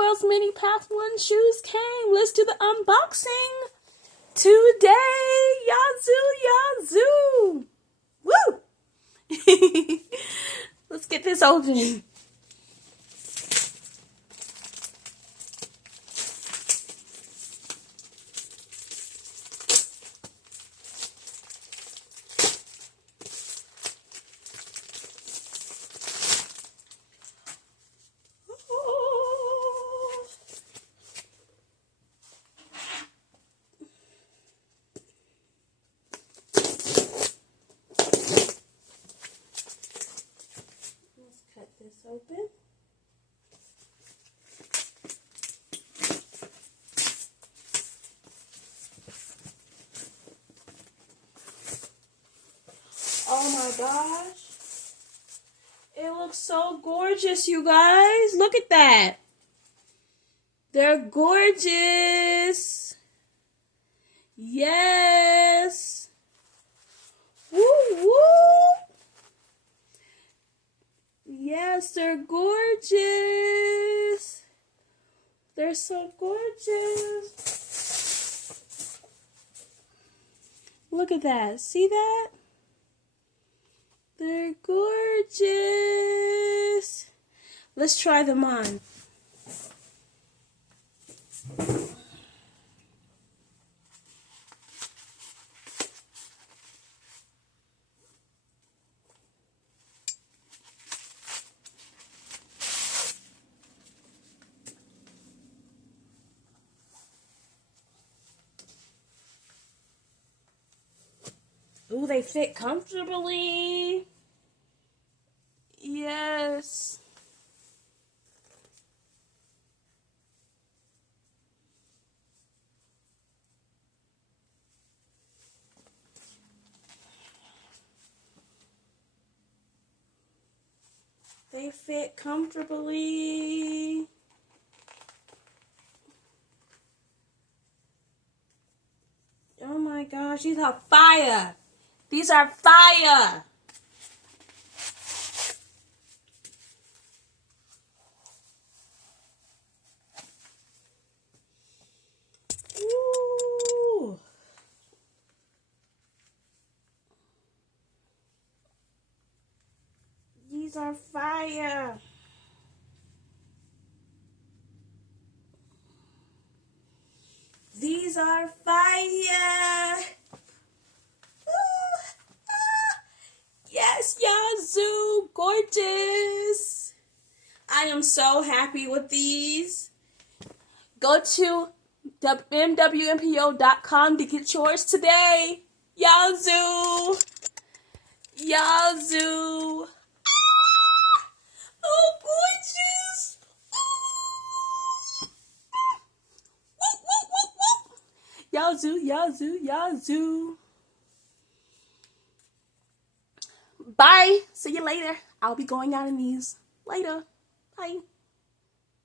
world's many Path 1 shoes came. Let's do the unboxing today. Yazoo, yazoo. Woo! Let's get this open. Cut this open. Oh my gosh. It looks so gorgeous, you guys. Look at that. They're gorgeous. Yes. Woo woo. Yes, they're gorgeous. They're so gorgeous. Look at that. See that? They're gorgeous. Let's try them on. Ooh, they fit comfortably. Yes. They fit comfortably. Oh my gosh, these are fire. These are fire. Ooh. These are fire. These are fire. Yes, Yazoo, gorgeous. I am so happy with these. Go to mwmpo.com to get yours today. Yazoo. Yazoo. Oh, gorgeous. Yazoo, yazoo, yazoo. Bye. See you later. I'll be going out in these later. Bye.